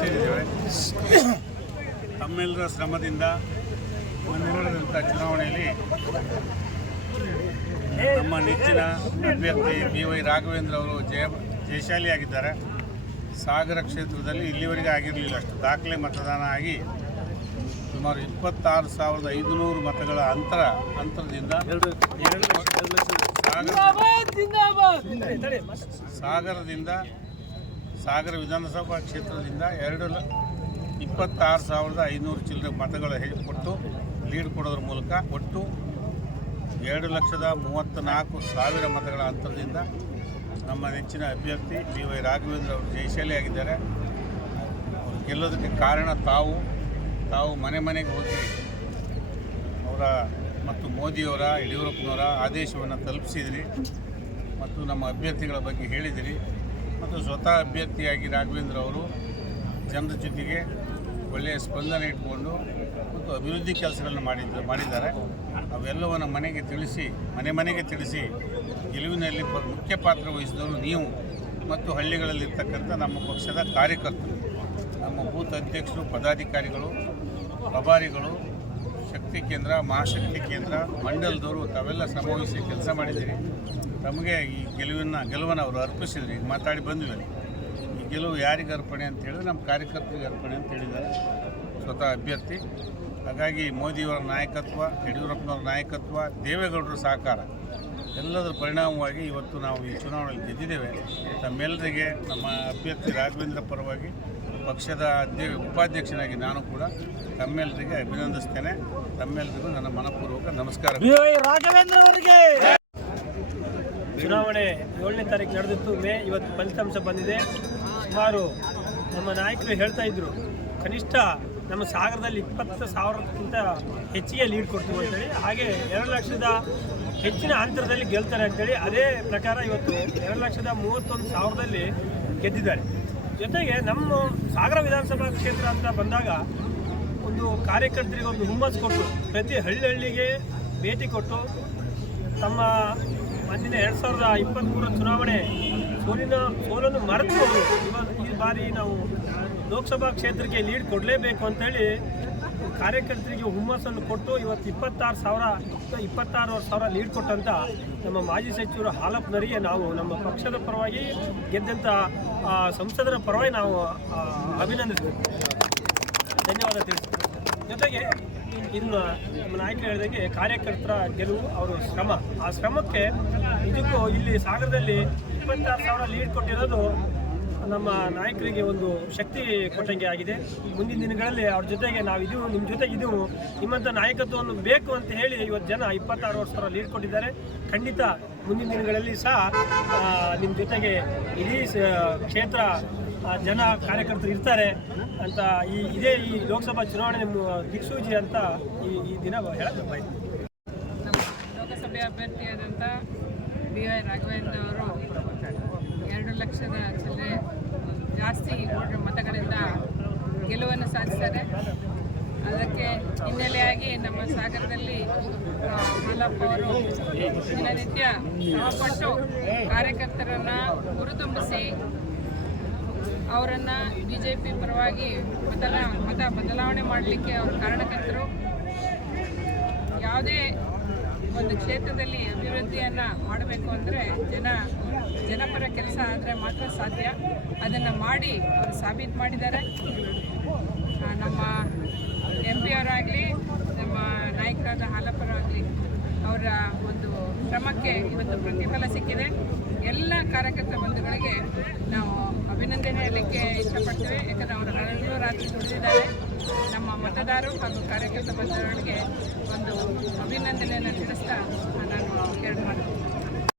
ಸೇರಿದ್ದೇವೆ ತಮ್ಮೆಲ್ಲರ ಶ್ರಮದಿಂದ ನಡೆದಂಥ ಚುನಾವಣೆಯಲ್ಲಿ ನಮ್ಮ ನೆಚ್ಚಿನ ಅಭ್ಯರ್ಥಿ ಬಿ ವೈ ರಾಘವೇಂದ್ರ ಅವರು ಜಯ ಜಯಶಾಲಿಯಾಗಿದ್ದಾರೆ. ಸಾಗರ ಕ್ಷೇತ್ರದಲ್ಲಿ ಇಲ್ಲಿವರೆಗೆ ಆಗಿರಲಿಲ್ಲ ಅಷ್ಟು. ದಾಖಲೆ ಮತದಾನ ಆಗಿ ಸುಮಾರು ಇಪ್ಪತ್ತಾರು ಸಾವಿರದ ಐದುನೂರು ಮತಗಳ ಅಂತರ ಅಂತರದಿಂದ ಸಾಗರ ಸಾಗರದಿಂದ ಸಾಗರ ವಿಧಾನಸಭಾ ಕ್ಷೇತ್ರದಿಂದ ಎರಡು ಲ, ಇಪ್ಪತ್ತಾರು ಸಾವಿರದ ಐನೂರು ಚಿಲ್ಲರೆ ಮತಗಳ ಕೊಟ್ಟು ಲೀಡ್ ಕೊಡೋದ್ರ ಮೂಲಕ ಒಟ್ಟು ಎರಡು ಲಕ್ಷದ ಮೂವತ್ತ ನಾಲ್ಕು ಸಾವಿರ ಮತಗಳ ಅಂತರದಿಂದ ನಮ್ಮ ನೆಚ್ಚಿನ ಅಭ್ಯರ್ಥಿ ಡಿ ವೈ ರಾಘವೇಂದ್ರ ಅವರು ಜಯಶಾಲಿಯಾಗಿದ್ದಾರೆ ಗೆಲ್ಲೋದಕ್ಕೆ ಕಾರಣ ತಾವು ತಾವು ಮನೆ ಮನೆಗೆ ಹೋಗಿ ಅವರ ಮತ್ತು ಮೋದಿಯವರ, ಯಡಿಯೂರಪ್ಪನವರ ಆದೇಶವನ್ನು ತಲುಪಿಸಿದಿರಿ ಮತ್ತು ನಮ್ಮ ಅಭ್ಯರ್ಥಿಗಳ ಬಗ್ಗೆ ಹೇಳಿದಿರಿ. ಮತ್ತು ಸ್ವತಃ ಅಭ್ಯರ್ಥಿಯಾಗಿ ರಾಘವೇಂದ್ರ ಅವರು ಜನರ ಜೊತೆಗೆ ಒಳ್ಳೆಯ ಸ್ಪಂದನೆ ಇಟ್ಕೊಂಡು ಮತ್ತು ಅಭಿವೃದ್ಧಿ ಕೆಲಸಗಳನ್ನು ಮಾಡಿದ್ದ ಮಾಡಿದ್ದಾರೆ. ಅವೆಲ್ಲವನ್ನು ಮನೆಗೆ ತಿಳಿಸಿ, ಮನೆ ಮನೆಗೆ ತಿಳಿಸಿ ಗೆಲುವಿನಲ್ಲಿ ಮುಖ್ಯ ಪಾತ್ರ ವಹಿಸಿದವರು ನೀವು ಮತ್ತು ಹಳ್ಳಿಗಳಲ್ಲಿರ್ತಕ್ಕಂಥ ನಮ್ಮ ಪಕ್ಷದ ಕಾರ್ಯಕರ್ತರು. ನಮ್ಮ ಬೂತ್ ಅಧ್ಯಕ್ಷರು, ಪದಾಧಿಕಾರಿಗಳು, ಪ್ರಭಾರಿಗಳು ಶಕ್ತಿ ಕೇಂದ್ರ, ಮಹಾಶಕ್ತಿ ಕೇಂದ್ರ, ಮಂಡಲದವರು ತಾವೆಲ್ಲ ಸಮಾವೇಶ ಕೆಲಸ ಮಾಡಿದ್ದೀರಿ. ತಮಗೆ ಈ ಗೆಲುವಿನ, ಗೆಲುವನ್ನು ಅವರು ಅರ್ಪಿಸಿದ್ರಿ. ಈಗ ಮಾತಾಡಿ ಬಂದ್ವಿ ಈ ಗೆಲುವು ಯಾರಿಗೆ ಅರ್ಪಣೆ ಅಂತ ಹೇಳಿದ್ರೆ ನಮ್ಮ ಕಾರ್ಯಕರ್ತರಿಗೆ ಅರ್ಪಣೆ ಅಂತ ಹೇಳಿದ್ದಾರೆ. ಸ್ವತಃ ಅಭ್ಯರ್ಥಿ. ಹಾಗಾಗಿ ಮೋದಿಯವರ ನಾಯಕತ್ವ, ಯಡಿಯೂರಪ್ಪನವರ ನಾಯಕತ್ವ, ದೇವೇಗೌಡರ ಸಹಕಾರ, ಎಲ್ಲದರ ಪರಿಣಾಮವಾಗಿ ಇವತ್ತು ನಾವು ಈ ಚುನಾವಣೆಯಲ್ಲಿ ಗೆದ್ದಿದ್ದೇವೆ. ತಮ್ಮೆಲ್ಲರಿಗೆ ನಮ್ಮ ಅಭ್ಯರ್ಥಿ ರಾಘವೇಂದ್ರ ಪರವಾಗಿ ಪಕ್ಷದ ಅಧ್ಯ ಉಪಾಧ್ಯಕ್ಷನಾಗಿ ನಾನು ಕೂಡ ತಮ್ಮೆಲ್ಲರಿಗೆ ಅಭಿನಂದಿಸ್ತೇನೆ. ತಮ್ಮೆಲ್ಲರಿಗೂ ನನ್ನ ಮನಪೂರ್ವಕ ನಮಸ್ಕಾರ. ರಾಘವೇಂದ್ರ ಅವರಿಗೆ! ಚುನಾವಣೆ ಏಳನೇ ತಾರೀಕು ನಡೆದಿತ್ತು. ಮೇ ಇವತ್ತು ಫಲಿತಾಂಶ ಬಂದಿದೆ. ಸುಮಾರು ನಮ್ಮ ನಾಯಕರು ಹೇಳ್ತಾ ಇದ್ರು, ಕನಿಷ್ಠ ನಮ್ಮ ಸಾಗರದಲ್ಲಿ ಇಪ್ಪತ್ತು ಸಾವಿರಕ್ಕಿಂತ ಹೆಚ್ಚಿಗೆ ಲೀಡ್ ಕೊಡ್ತೀವಿ ಅಂತೇಳಿ. ಹಾಗೆ ಎರಡು ಲಕ್ಷದ ಹೆಚ್ಚಿನ ಅಂತರದಲ್ಲಿ ಗೆಲ್ತಾರೆ ಅಂತೇಳಿ ಅದೇ ಪ್ರಕಾರ ಇವತ್ತು ಎರಡು ಲಕ್ಷದ ಮೂವತ್ತೊಂದು ಸಾವಿರದಲ್ಲಿ ಗೆದ್ದಿದ್ದಾರೆ. ಜೊತೆಗೆ ನಮ್ಮ ಸಾಗರ ವಿಧಾನಸಭಾ ಕ್ಷೇತ್ರ ಅಂತ ಬಂದಾಗ ಒಂದು ಕಾರ್ಯಕರ್ತರಿಗೆ ಒಂದು ಹುಮ್ಮಸ್ ಕೊಟ್ಟು, ಪ್ರತಿ ಹಳ್ಳಿ ಹಳ್ಳಿಗೆ ಭೇಟಿ ಕೊಟ್ಟು, ತಮ್ಮ ಅಂದಿನ ಎರಡು ಸಾವಿರದ ಇಪ್ಪತ್ತ್ಮೂರ ಚುನಾವಣೆ ಸೋಲಿನ, ಸೋಲನ್ನು ಮರೆತು ಇವತ್ತು ಈ ಬಾರಿ ನಾವು ಲೋಕಸಭಾ ಕ್ಷೇತ್ರಕ್ಕೆ ಲೀಡ್ ಕೊಡಲೇಬೇಕು ಅಂತೇಳಿ ಕಾರ್ಯಕರ್ತರಿಗೆ ಹುಮ್ಮಸ್ಸನ್ನು ಕೊಟ್ಟು ಇವತ್ತು ಇಪ್ಪತ್ತಾರು ಸಾವಿರ ಇಪ್ಪತ್ತಾರು ಸಾವಿರ ಲೀಡ್ ಕೊಟ್ಟಂತ ನಮ್ಮ ಮಾಜಿ ಸಚಿವರು ಹಾಲಪ್ಪನರಿಗೆ ನಾವು ನಮ್ಮ ಪಕ್ಷದ ಪರವಾಗಿ ಗೆದ್ದಂಥ ಸಂಸದರ ಪರವಾಗಿ ನಾವು ಅಭಿನಂದಿಸ್ತೀವಿ ಧನ್ಯವಾದ ತಿಳಿಸ್ತೀವಿ ಜೊತೆಗೆ ಇನ್ನು ನಮ್ಮ ನಾಯಕರು ಹೇಳಿದಂಗೆ ಕಾರ್ಯಕರ್ತರ ಗೆಲುವು ಅವರು ಶ್ರಮ. ಆ ಶ್ರಮಕ್ಕೆ ಇದಕ್ಕೂ ಇಲ್ಲಿ ಸಾಗರದಲ್ಲಿ ಇಪ್ಪತ್ತಾರು ಸಾವಿರ ಲೀಡ್ ಕೊಟ್ಟಿರೋದು ನಮ್ಮ ನಾಯಕರಿಗೆ ಒಂದು ಶಕ್ತಿ ಕೊಟ್ಟಂಗೆ ಆಗಿದೆ. ಮುಂದಿನ ದಿನಗಳಲ್ಲಿ ಅವ್ರ ಜೊತೆಗೆ ನಾವು ಇದು ನಿಮ್ಮ ಜೊತೆಗೆ ಇದು ನಿಮ್ಮಂಥ ನಾಯಕತ್ವವನ್ನು ಬೇಕು ಅಂತ ಹೇಳಿ ಇವತ್ತು ಜನ ಇಪ್ಪತ್ತಾರು ವರ್ಷ ಲೀಡ್ ಕೊಟ್ಟಿದ್ದಾರೆ. ಖಂಡಿತ ಮುಂದಿನ ದಿನಗಳಲ್ಲಿ ಸಹ ನಿಮ್ಮ ಜೊತೆಗೆ ಇಡೀ ಕ್ಷೇತ್ರ ಜನ ಕಾರ್ಯಕರ್ತರು ಇರ್ತಾರೆ ಅಂತ ಈ, ಇದೇ ಈ ಲೋಕಸಭಾ ಚುನಾವಣೆ ನಿಮ್ಮ ದಿಕ್ಸೂಚಿ ಅಂತ ಈ ಈ ದಿನ ಹೇಳಕ್ಕೆ ಬಯಸ್ತೀನಿ ಲೋಕಸಭೆ ಅಭ್ಯರ್ಥಿಯಾದಂಥ ಬಿ ವೈ ರಾಘವೇಂದ್ರ ಅವರು ಎರಡು ಲಕ್ಷದ ಸಾಧಿಸ್ತಾರೆ ಅದಕ್ಕೆ ಹಿನ್ನೆಲೆಯಾಗಿ ನಮ್ಮ ಸಾಗರದಲ್ಲಿ ಮಲ್ಲಪ್ಪ ಅವರು ದಿನನಿತ್ಯ ಶ್ರಮಪಟ್ಟು ಕಾರ್ಯಕರ್ತರನ್ನು ಹುರಿದುಂಬಿಸಿ ಅವರನ್ನು ಬಿ ಜೆ ಪಿ ಪರವಾಗಿ ಬದಲ ಮತ ಬದಲಾವಣೆ ಮಾಡಲಿಕ್ಕೆ ಅವರು ಕಾರಣಕರ್ತರು. ಯಾವುದೇ ಒಂದು ಕ್ಷೇತ್ರದಲ್ಲಿ ಅಭಿವೃದ್ಧಿಯನ್ನು ಮಾಡಬೇಕು ಅಂದರೆ ಜನ, ಜನಪರ ಕೆಲಸ ಆದರೆ ಮಾತ್ರ ಸಾಧ್ಯ. ಅದನ್ನು ಮಾಡಿ ಅವರು ಸಾಬೀತು ಮಾಡಿದ್ದಾರೆ. ನಮ್ಮ ಎಂ ಪಿ ಅವರಾಗಲಿ, ನಮ್ಮ ನಾಯಕರಾದ ಹಾಲಪ್ಪರಾಗಲಿ ಅವರ ಒಂದು ಶ್ರಮಕ್ಕೆ ಇವತ್ತು ಪ್ರತಿಫಲ ಸಿಕ್ಕಿದೆ. ಎಲ್ಲ ಕಾರ್ಯಕರ್ತ ಬಂಧುಗಳಿಗೆ ನಾವು ಅಭಿನಂದನೆ ಹೇಳಲಿಕ್ಕೆ ಇಷ್ಟಪಡ್ತೇವೆ. ಯಾಕಂದರೆ ಅವರು ಹಗಲು ರಾತ್ರಿ ದುಡಿದಿದ್ದಾರೆ. ನಮ್ಮ ಮತದಾರರು ಹಾಗೂ ಕಾರ್ಯಕರ್ತ ಬಂಧುಗಳಿಗೆ ಒಂದು ಅಭಿನಂದನೆಯನ್ನು ತಿಳಿಸ್ತಾ ನಾನು ಮಾಡ್ತೀನಿ.